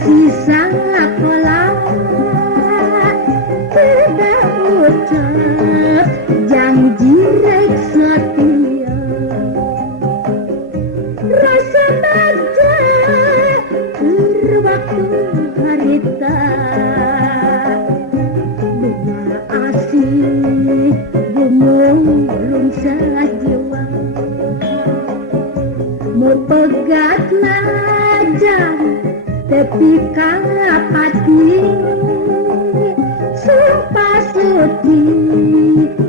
masih sangat pola tidak ucap janji rek setia rasa baca waktu harita bunga asih belum sajiwa mau pegat najan tapi kapati sumpah suci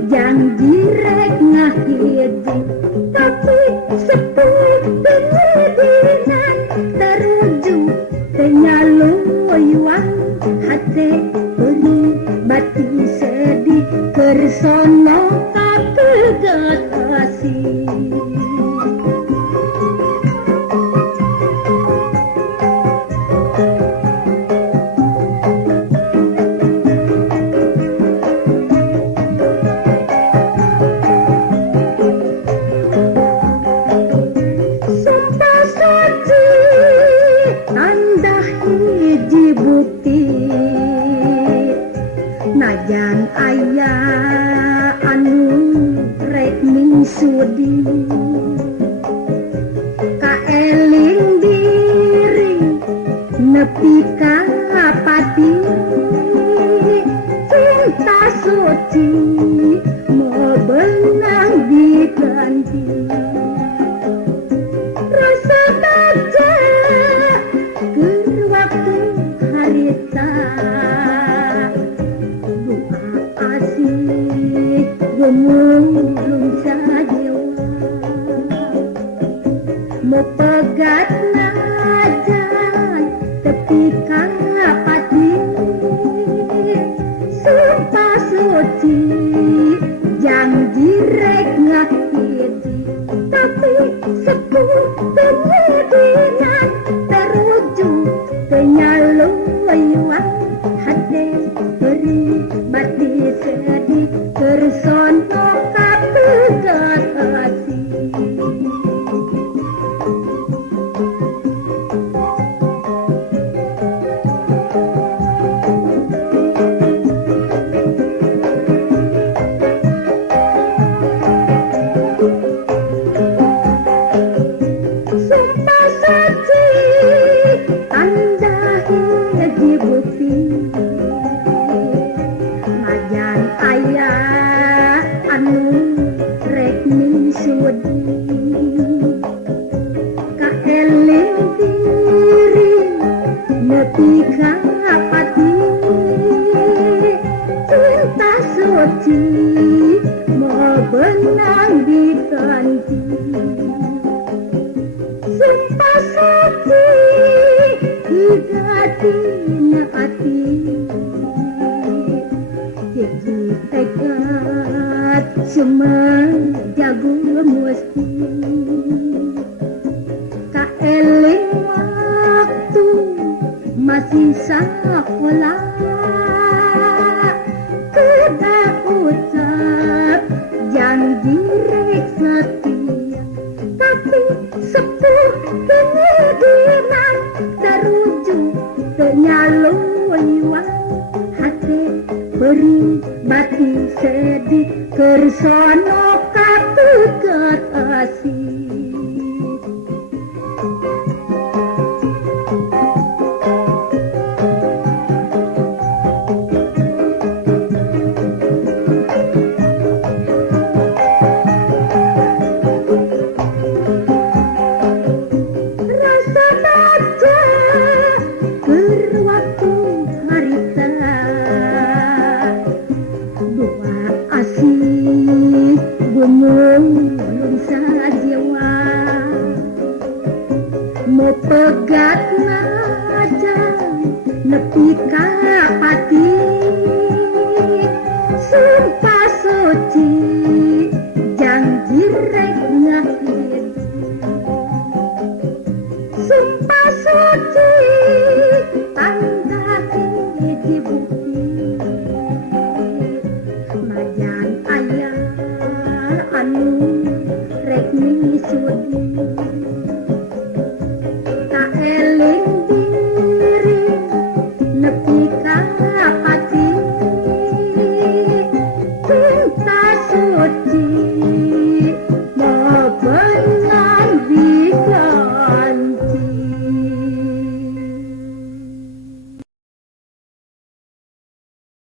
janji rek ngahidi tapi sepuh penyidinan terujung tenyaluyuan hati beri bati sedih kersono kapegat kasih najan ayah anu rek sudi kaeling diri nepi ka pati cinta suci mau benang diganti rasa baca ke waktu harita belum sajiwa mau pegat najan tepi kapati sumpah suci janji rek ngakiti tapi sepuh penyidinan terujung kenyaluyuan hati beri bati sedih kersono kapegat kasih sumpah suci tanda hiji bukti majan ayah anu rek sudi kaeling diri nepi ka pati cinta suci mau benang diganti sumpah suci higati na hati jadi tegat semua jago mesti kaeling waktu masih sekolah tidak ucap janji rek setia tapi sepuh kemudian terujung kenyaluyuan hati beri bati sedih kersono kapegat kasih rasa baca waktu harita dua asih belum sajiwa mau pegat najan nepi ka pati sumpah suci janji rek ngakiti sumpah suci tanda hiji bukti majan ayah anu rek sudi kaeling diri cinta suci.